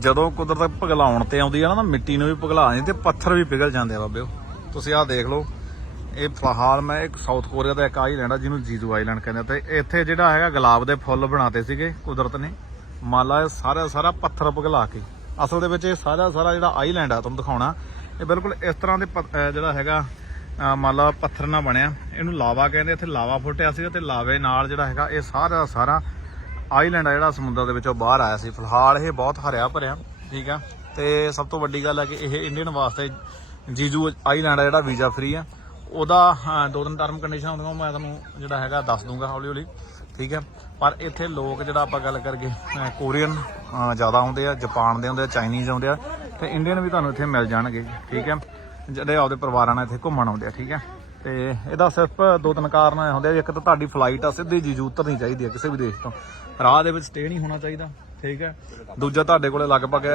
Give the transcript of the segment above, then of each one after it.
ਜਦੋਂ ਕੁਦਰਤ ਪਿਘਲਾਉਣ ਤੇ ਆਉਂਦੀ ਆ ਨਾ ਮਿੱਟੀ ਨੂੰ ਵੀ ਪਿਘਲਾ ਦਿੰਦੀ ਤੇ ਪੱਥਰ ਵੀ ਪਿਘਲ ਜਾਂਦੇ ਆ ਬਾਬਿਓ ਤੁਸੀਂ ਆਹ ਦੇਖ ਲਓ, ਇਹ ਫਿਲਹਾਲ ਮੈਂ ਇੱਕ ਸਾਊਥ ਕੋਰੀਆ ਦਾ ਇੱਕ ਆਈਲੈਂਡ ਆ, ਜਿਹਨੂੰ ਜੀਜੂ ਆਈਲੈਂਡ ਕਹਿੰਦੇ ਆ। ਤੇ ਇੱਥੇ ਜਿਹੜਾ ਹੈਗਾ ਗੁਲਾਬ ਦੇ ਫੁੱਲ ਬਣਾਤੇ ਸੀਗੇ ਕੁਦਰਤ ਨੇ। ਮਾਲਾ ਇਹ ਸਾਰਾ ਸਾਰਾ ਪੱਥਰ ਪਿਘਲਾ ਕੇ। ਅਸਲ ਦੇ ਵਿੱਚ ਇਹ ਸਾਰਾ ਸਾਰਾ ਜਿਹੜਾ ਆਈਲੈਂਡ ਆ, ਤੁਹਾਨੂੰ ਦਿਖਾਉਣਾ। ਇਹ ਬਿਲਕੁਲ ਇਸ ਤਰ੍ਹਾਂ ਦੇ ਪ- ਜਿਹੜਾ ਹੈਗਾ, ਅਹ ਪੱਥਰ ਨਾਲ ਬਣਿਆ। ਇਹਨੂੰ ਲਾਵਾ ਕਹਿੰਦੇ ਇੱਥੇ ਲਾਵਾ ਫੁੱਟਿਆ ਸੀ ਤੇ ਲਾਵੇ ਨਾਲ ਜਿਹੜਾ ਹੈਗਾ, ਇਹ ਸਾਰਾ ਸਾਰਾ ਆਈਲੈਂਡ ਆ ਜਿਹੜਾ ਸਮੁੰਦਰ ਦੇ ਵਿੱਚੋਂ ਬਾਹਰ ਆਇਆ ਸੀ। ਫਿਲਹਾਲ ਇਹ ਬਹੁਤ ਹਰਿਆ ਭਰਿਆ, ਠੀਕ ਆ? ਤੇ ਸਭ ਤੋਂ ਵੱਡੀ ਗੱਲ ਹੈ ਕਿ ਇਹ ਇੰਡੀਅਨ ਵਾਸਤੇ ਜੀਜੂ ਆਈਲੈਂਡ ਆ ਜਿਹੜਾ ਵੀਜ਼ਾ ਫ੍ਰੀ ਆ। ਉਹਦਾ ਦੋ ਤਿੰਨ ਟਰਮ ਕੰਡੀਸ਼ਨ ਹੁੰਦੀਆਂ ਉਹ ਮੈਂ ਤੁਹਾਨੂੰ ਜਿਹੜਾ ਹੈਗਾ ਦੱਸ ਦੂੰਗਾ ਹੌਲੀ ਹੌਲੀ ਠੀਕ ਹੈ ਪਰ ਇੱਥੇ ਲੋਕ ਜਿਹੜਾ ਆਪਾਂ ਗੱਲ ਕਰਗੇ ਕੋਰੀਅਨ ਜ਼ਿਆਦਾ ਆਉਂਦੇ ਆ, ਜਾਪਾਨ ਦੇ ਆਉਂਦੇ ਆ, ਚਾਈਨੀਜ਼ ਆਉਂਦੇ ਆ, ਤੇ ਇੰਡੀਅਨ ਵੀ ਤੁਹਾਨੂੰ ਇੱਥੇ ਮਿਲ ਜਾਣਗੇ, ਠੀਕ ਹੈ ਜਿਹੜੇ ਆਪਦੇ ਪਰਿਵਾਰਾਂ ਨਾਲ ਇੱਥੇ ਘੁੰਮਣ ਆਉਂਦੇ ਆ, ਠੀਕ ਹੈ ਤੇ ਇਹਦਾ ਸਿਰਫ ਦੋ ਤਿੰਨ ਕਾਰਨ ਹੁੰਦੇ ਆ ਇੱਕ ਤਾਂ ਤੁਹਾਡੀ ਫਲਾਈਟ ਆ, ਸਿੱਧੀ ਜੀਜੂ ਉਤਰਨੀ ਚਾਹੀਦੀ ਹੈ ਕਿਸੇ ਵੀ ਦੇਸ਼ ਤੋਂ। ਰਾਹ ਦੇ ਵਿੱਚ ਸਟੇ ਨਹੀਂ ਹੋਣਾ ਚਾਹੀਦਾ, ਠੀਕ ਹੈ ਦੂਜਾ ਤੁਹਾਡੇ ਕੋਲੇ ਲਗਭਗ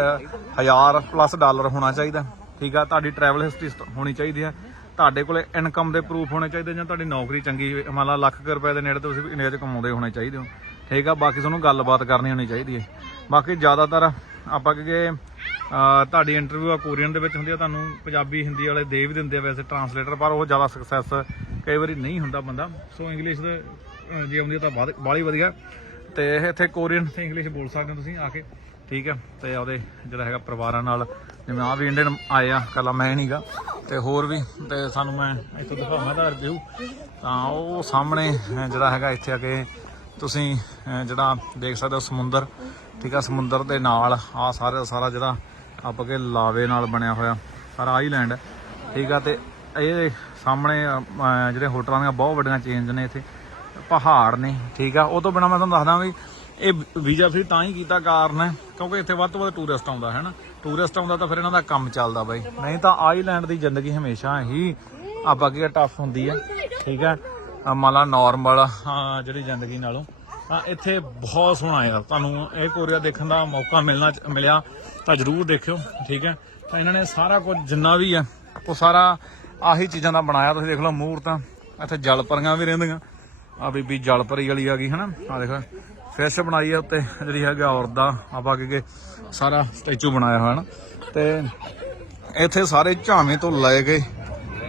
1000 ਪਲੱਸ ਡਾਲਰ ਹੋਣਾ ਚਾਹੀਦਾ, ਠੀਕ ਆ? ਤੁਹਾਡੀ ਟਰੈਵਲ ਹਿਸਟਰੀ ਹੋਣੀ ਚਾਹੀਦੀ ਹੈ ਤੁਹਾਡੇ ਕੋਲੇ ਇਨਕਮ ਦੇ ਪ੍ਰੂਫ ਹੋਣੇ ਚਾਹੀਦੇ ਜਾਂ ਤੁਹਾਡੀ ਨੌਕਰੀ ਚੰਗੀ ਹੋਵੇ। ਮੰਨ ਲਾ ਲੱਖ ਕੁ ਰੁਪਏ ਦੇ ਨੇੜੇ ਤੁਸੀਂ ਇੰਡੀਆ 'ਚ ਕਮਾਉਂਦੇ ਹੋਣੇ ਚਾਹੀਦੇ ਹੋ, ਠੀਕ ਆ? ਬਾਕੀ ਤੁਹਾਨੂੰ ਗੱਲਬਾਤ ਕਰਨੀ ਹੋਣੀ ਚਾਹੀਦੀ ਹੈ ਬਾਕੀ ਜ਼ਿਆਦਾਤਰ ਆਪਾਂ ਕਿ ਤੁਹਾਡੀ ਇੰਟਰਵਿਊ ਆ ਕੋਰੀਅਨ ਦੇ ਵਿੱਚ ਹੁੰਦੀ ਆ, ਤੁਹਾਨੂੰ ਪੰਜਾਬੀ, ਹਿੰਦੀ ਵਾਲੇ ਦੇ ਵੀ ਦਿੰਦੇ ਆ ਵੈਸੇ ਟਰਾਂਸਲੇਟਰ ਪਰ ਉਹ ਜ਼ਿਆਦਾ ਸਕਸੈਸ ਕਈ ਵਾਰੀ ਨਹੀਂ ਹੁੰਦਾ ਬੰਦਾ। ਸੋ ਇੰਗਲਿਸ਼ ਦੇ ਜੇ ਆਉਂਦੀ ਆ ਤਾਂ ਬਾਹਲੀ ਵਧੀਆ। ਤੇ ਇੱਥੇ ਕੋਰੀਅਨ ਤੇ ਇੰਗਲਿਸ਼ ਬੋਲ ਸਕਦੇ ਹੋ ਤੁਸੀਂ ਆ ਕੇ। ਠੀਕ ਹੈ ਤੇ ਉਹਦੇ ਜਿਹੜਾ ਹੈਗਾ ਪਰਿਵਾਰਾਂ ਨਾਲ, ਜਿਵੇਂ ਆ ਵੀ ਇੰਡੀਅਨ ਆਏ ਆ ਕੱਲਾ ਮੈਂ ਨਹੀਂਗਾ ਤੇ ਹੋਰ ਵੀ, ਤੇ ਸਾਨੂੰ ਮੈਂ ਇੱਥੋਂ ਦਿਖਾਵਾਂ ਦਾ ਰਿਵਿਊ ਤਾਂ ਉਹ ਸਾਹਮਣੇ ਜਿਹੜਾ ਹੈਗਾ ਇੱਥੇ ਆ ਕੇ ਤੁਸੀਂ ਜਿਹੜਾ ਦੇਖ ਸਕਦੇ ਹੋ ਸਮੁੰਦਰ। ਠੀਕ ਆ, ਸਮੁੰਦਰ ਦੇ ਨਾਲ ਆ ਸਾਰਾ ਸਾਰਾ ਜਿਹੜਾ ਆਪਾਂ ਕੇ ਲਾਵੇ ਨਾਲ ਬਣਿਆ ਹੋਇਆ। ਸਾਰਾ ਆਈਲੈਂਡ ਹੈ ਠੀਕ ਆ ਤੇ ਇਹ ਸਾਹਮਣੇ ਜਿਹੜੇ ਹੋਟਲਾਂ ਦੀਆਂ ਬਹੁਤ ਵੱਡੀਆਂ ਚੇਂਜ ਨੇ ਇੱਥੇ। ਪਹਾੜ ਨੇ, ਠੀਕ ਆ। ਉਹ ਤੋਂ ਬਿਨਾ ਮੈਂ ਤੁਹਾਨੂੰ ਦੱਸਦਾ ਵੀ ਇਹ ਵੀਜ਼ਾ ਫ੍ਰੀ ਤਾਂ ਹੀ ਕੀਤਾ ਕਾਰਨ ਹੈ, ਕਿਉਂਕਿ ਇੱਥੇ ਵੱਧ ਤੋਂ ਵੱਧ ਟੂਰਿਸਟ ਆਉਂਦਾ, ਹੈ ਨਾ? ਟੂਰਿਸਟ ਆਉਂਦਾ ਤਾਂ ਫਿਰ ਇਹਨਾਂ ਦਾ ਕੰਮ ਚੱਲਦਾ ਬਾਈ। ਨਹੀਂ ਤਾਂ ਆਈਲੈਂਡ ਦੀ ਜ਼ਿੰਦਗੀ ਹਮੇਸ਼ਾ ਹੀ ਆਪਾਂ ਕੀ ਟਫ ਹੁੰਦੀ ਹੈ। ਠੀਕ ਹੈ ਅਹ ਮੰਨ ਲਾ ਨਾਰਮਲ ਜਿਹੜੀ ਜ਼ਿੰਦਗੀ ਨਾਲੋਂ। ਤਾਂ ਇੱਥੇ ਬਹੁਤ ਸੋਹਣਾ ਆ ਤੁਹਾਨੂੰ ਇਹ ਕੋਰੀਆ ਦੇਖਣ ਦਾ ਮੌਕਾ ਮਿਲਣਾ ਮਿਲਿਆ ਤਾਂ ਜਰੂਰ ਦੇਖਿਓ, ਠੀਕ ਹੈ? ਤਾਂ ਇਹਨਾਂ ਨੇ ਸਾਰਾ ਕੁਝ ਜਿੰਨਾ ਵੀ ਆ, ਉਹ ਸਾਰਾ ਆਹੀ ਚੀਜ਼ਾਂ ਦਾ ਬਣਾਇਆ। ਤੁਸੀਂ ਦੇਖ ਲਓ ਮੂਰਤਾਂ, ਇੱਥੇ ਜਲ ਪਰੀਆਂ ਵੀ ਰਹਿੰਦੀਆਂ। ਆ ਬੀਬੀ ਜਲ ਪਰੀ ਵਾਲੀ ਆ ਗਈ, ਹਨਾ? ਆ ਦੇਖ, ਫਿਸ਼ ਬਣਾਈ ਆ ਉੱਤੇ, ਜਿਹੜੀ ਹੈਗਾ ਔਰਤ ਦਾ। ਆਪਾਂ ਕਿ ਸਾਰਾ ਸਟੈਚੂ ਬਣਾਇਆ ਹੋਇਆ ਨਾ ਤੇ ਇੱਥੇ ਸਾਰੇ ਝਾਵੇਂ ਤੋਂ ਲੈ ਗਏ।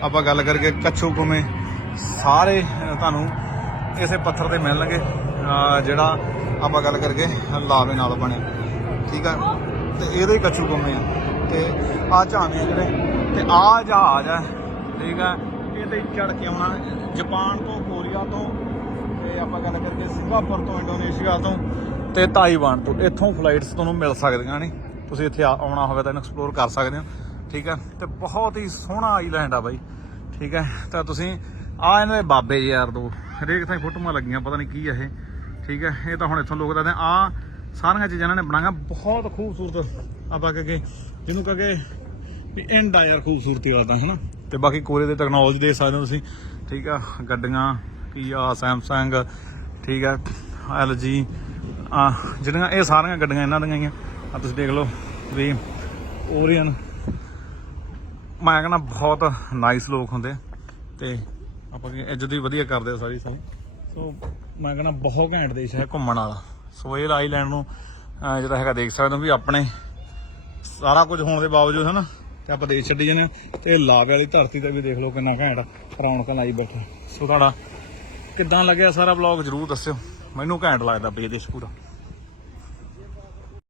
ਆਪਾਂ ਗੱਲ ਕਰਕੇ ਕੱਛੂ, ਕੁਮੇ, ਸਾਰੇ ਤੁਹਾਨੂੰ ਇਸੇ ਪੱਥਰ ਤੇ ਮਿਲਣਗੇ। ਜਿਹੜਾ ਆਪਾਂ ਗੱਲ ਕਰਕੇ ਲਾਵੇ ਨਾਲ ਬਣਿਆ ਠੀਕ ਆ? ਤੇ ਇਹਦੇ ਹੀ ਕੱਛੂ ਕੁਮੇ ਆ। ਤੇ ਆ ਝਾਵੇਂ ਆ ਜਿਹੜੇ। ਤੇ ਆ ਜਹਾਜ਼ ਆ। ਠੀਕ ਆ? ਇਹ ਤੇ ਚੜ ਕੇ ਆਉਣਾ ਜਾਪਾਨ ਤੋਂ, ਕੋਰੀਆ ਤੋਂ, ਤੇ ਆਪਾਂ ਗੱਲ ਕਰਕੇ ਸਿੰਗਾਪੁਰ ਤੋਂ, ਇੰਡੋਨੇਸ਼ੀਆ ਤੋਂ, ਤੇ ਤਾਈਵਾਨ ਤੋਂ। ਇੱਥੋਂ ਫਲਾਈਟਸ ਤੁਹਾਨੂੰ ਮਿਲ ਸਕਦੀਆਂ ਨੇ। ਤੁਸੀਂ ਇੱਥੇ ਆ- ਆਉਣਾ ਹੋਵੇ ਤਾਂ ਇਹਨੂੰ ਐਕਸਪਲੋਰ ਕਰ ਸਕਦੇ ਹੋ। ਠੀਕ ਹੈ ਤੇ ਬਹੁਤ ਹੀ ਸੋਹਣਾ ਆਈਲੈਂਡ ਆ ਬਾਈ। ਠੀਕ ਹੈ ਤਾਂ ਤੁਸੀਂ ਆ ਇਹਨਾਂ ਦੇ ਬਾਬੇ ਜੀ ਯਾਰ ਦੋ। ਹਰੇਕ ਥਾਂ ਫੋਟੋਆਂ ਲੱਗੀਆਂ, ਪਤਾ ਨਹੀਂ ਕੀ ਆ ਇਹ। ਠੀਕ ਹੈ, ਇਹ ਤਾਂ ਹੁਣ ਇੱਥੋਂ ਲੋਕ ਦੱਸਦੇ ਆ ਸਾਰੀਆਂ ਚੀਜ਼ਾਂ ਇਹਨਾਂ ਨੇ ਬਣਾਈਆਂ, ਬਹੁਤ ਖੂਬਸੂਰਤ ਆਪਾਂ ਕਹਗੇ ਜਿਹਨੂੰ ਕਹਗੇ ਵੀ ਐਂਡ ਆ ਯਾਰ ਖੂਬਸੂਰਤੀ ਵਾਲਾ ਤਾਂ ਹਨਾ ਤੇ ਬਾਕੀ ਕੋਰੇ ਦੇ ਟੈਕਨੋਲੋਜੀ ਦੇ ਸਕਦੇ ਹੋ ਤੁਸੀਂ, ਠੀਕ ਆ, ਗੱਡੀਆਂ ਕੀ ਆ ਸੈਮਸੰਗ ਠੀਕ ਆ, LG, ਆ, ਜਿਹੜੀਆਂ ਇਹ ਸਾਰੀਆਂ ਗੱਡੀਆਂ ਇਹਨਾਂ ਦੀਆਂ ਹੀ ਆ ਤੁਸੀਂ ਦੇਖ ਲਓ ਵੀ ਓਰੀਅਨ ਮੈਂ ਕਹਿੰਦਾ ਬਹੁਤ ਨਾਈਸ ਲੋਕ ਹੁੰਦੇ ਆ। ਤੇ ਆਪਾਂ ਕੀ ਇੱਜ਼ਤ ਵੀ ਵਧੀਆ ਕਰਦੇ ਆ ਸਾਰੀ ਸਾਰੀ ਸੋ ਮੈਂ ਕਹਿੰਦਾ ਬਹੁਤ ਘੈਂਟ ਦੇਸ਼ ਹੈ ਘੁੰਮਣ ਵਾਲਾ। ਸੋ ਇਹ ਆਈਲੈਂਡ ਨੂੰ ਜਿਹੜਾ ਹੈਗਾ ਦੇਖ ਸਕਦੇ ਹੋ ਵੀ ਆਪਣੇ ਸਾਰਾ ਕੁਝ ਹੋਣ ਦੇ ਬਾਵਜੂਦ ਹਨਾ ਤੇ ਆਪਾਂ ਦੇਸ਼ ਛੱਡੀ ਜਾਂਦੇ ਹਾਂ। ਤੇ ਲਾਵੇ ਵਾਲੀ ਧਰਤੀ ਤੇ ਵੀ ਦੇਖ ਲਓ ਕਿੰਨਾ ਘੈਂਟ ਰੌਣਕਾਂ ਲਾਈ ਬੈਠਾ। ਸੋ ਤੁਹਾਡਾ ਕਿੱਦਾਂ ਲੱਗਿਆ ਸਾਰਾ ਵਲੌਗ ਜਰੂਰ ਦੱਸਿਓ। ਮੈਨੂੰ ਘੈਂਟ ਲੱਗਦਾ ਬਈ ਦੇਸ਼ ਪੂਰਾ।